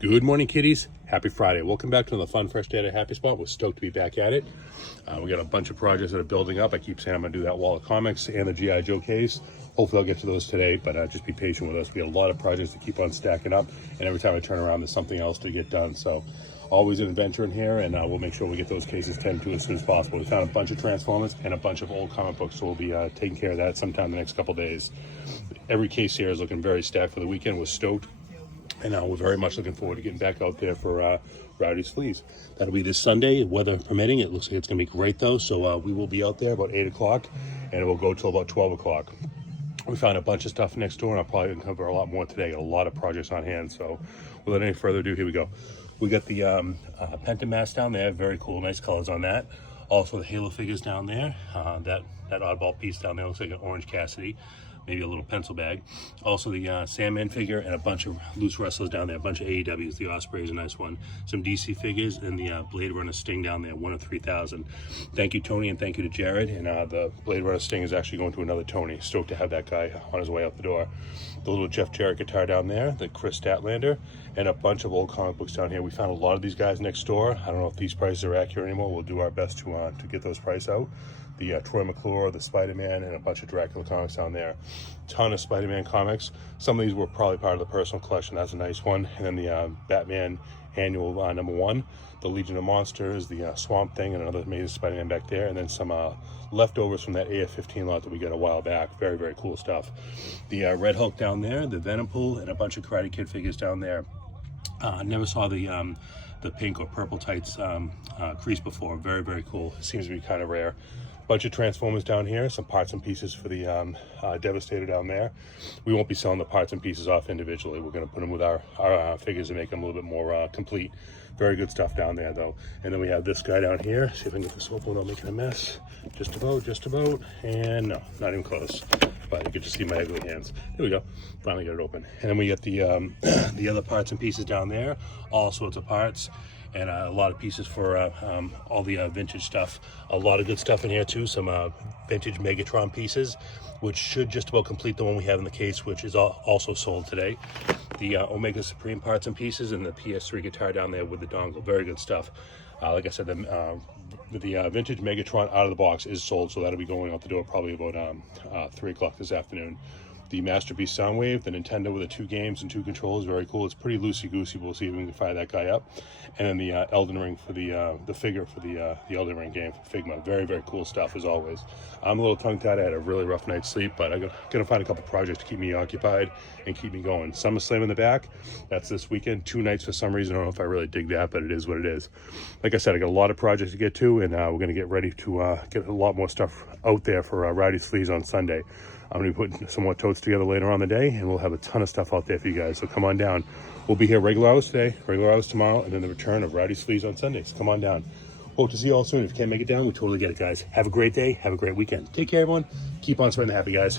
Good morning, kiddies. Happy Friday. Welcome back to the fun, fresh day at a Happy Spot. We're stoked to be back at it. We got a bunch of projects that are building up. I keep saying I'm going to do that wall of comics and the G.I. Joe case. Hopefully I'll get to those today, but just be patient with us. We got a lot of projects to keep on stacking up, and every time I turn around, there's something else to get done. So always an adventure in here, and we'll make sure we get those cases tended to as soon as possible. We found a bunch of Transformers and a bunch of old comic books, so we'll be taking care of that sometime in the next couple days. Every case here is looking very stacked for the weekend. We're stoked. And we're very much looking forward to getting back out there for Rowdy's Fleas. That'll be this Sunday, weather permitting. It looks like it's going to be great, though. So we will be out there about 8 o'clock, and it will go till about 12 o'clock. We found a bunch of stuff next door, and I'll probably cover a lot more today. Got a lot of projects on hand. So without any further ado, here we go. We got the Pentamask down there. Very cool. Nice colors on that. Also the Halo figures down there. That oddball piece down there looks like an Orange Cassidy. Maybe a little pencil bag. Also the Sandman figure and a bunch of loose wrestlers down there, a bunch of AEWs. The Osprey is a nice one. Some DC figures and the Blade Runner Sting down there, 1 of 3,000. Thank you, Tony, and thank you to Jared. And the Blade Runner Sting is actually going to another Tony. Stoked to have that guy on his way out the door. The little Jeff Jarrett guitar down there, the Chris Statlander, and a bunch of old comic books down here. We found a lot of these guys next door. I don't know if these prices are accurate anymore. We'll do our best to get those prices out. The Troy McClure, the Spider-Man, and a bunch of Dracula comics down there. Ton of Spider-Man comics. Some of these were probably part of the personal collection. That's a nice one. And then the Batman annual #1, the Legion of Monsters, the Swamp Thing, and another amazing Spider-Man back there. And then some leftovers from that AF-15 lot that we got a while back. Very, very cool stuff. The Red Hulk down there, the Venom Pool, and a bunch of Karate Kid figures down there. Never saw the pink or purple tights crease before. Very, very cool. Seems to be kind of rare. Bunch of Transformers down here, some parts and pieces for the Devastator down there. We won't be selling the parts and pieces off individually. We're going to put them with our figures and make them a little bit more complete. Very good stuff down there, though. And then we have this guy down here. See if I can get this open without making a mess. Just about. And no, not even close. But you can just see my ugly hands. There we go. Finally got it open. And then we get the the other parts and pieces down there. All sorts of parts. And a lot of pieces for all the vintage stuff. A lot of good stuff in here too. Some vintage Megatron pieces, which should just about complete the one we have in the case, which is also sold today. The Omega Supreme parts and pieces, and the PS3 guitar down there with the dongle. Very good stuff. Like I said, the vintage Megatron out of the box is sold, so that'll be going out the door probably about 3 o'clock this afternoon. The Masterpiece Soundwave, the Nintendo with the 2 games and 2 controllers, very cool. It's pretty loosey-goosey. We'll see if we can fire that guy up. And then the Elden Ring for the figure for the Elden Ring game for Figma. Very, very cool stuff as always. I'm a little tongue-tied. I had a really rough night's sleep, but I'm gonna find a couple projects to keep me occupied and keep me going. SummerSlam in the back. That's this weekend. 2 nights for some reason. I don't know if I really dig that, but it is what it is. Like I said, I got a lot of projects to get to, and we're gonna get ready to get a lot more stuff out there for Rowdy's Fleas on Sunday. I'm going to be putting some more totes together later on the day, and we'll have a ton of stuff out there for you guys. So come on down. We'll be here regular hours today, regular hours tomorrow, and then the return of Rowdy's Fleas on Sunday. So come on down. Hope to see you all soon. If you can't make it down, we totally get it, guys. Have a great day. Have a great weekend. Take care, everyone. Keep on spreading the happy, guys.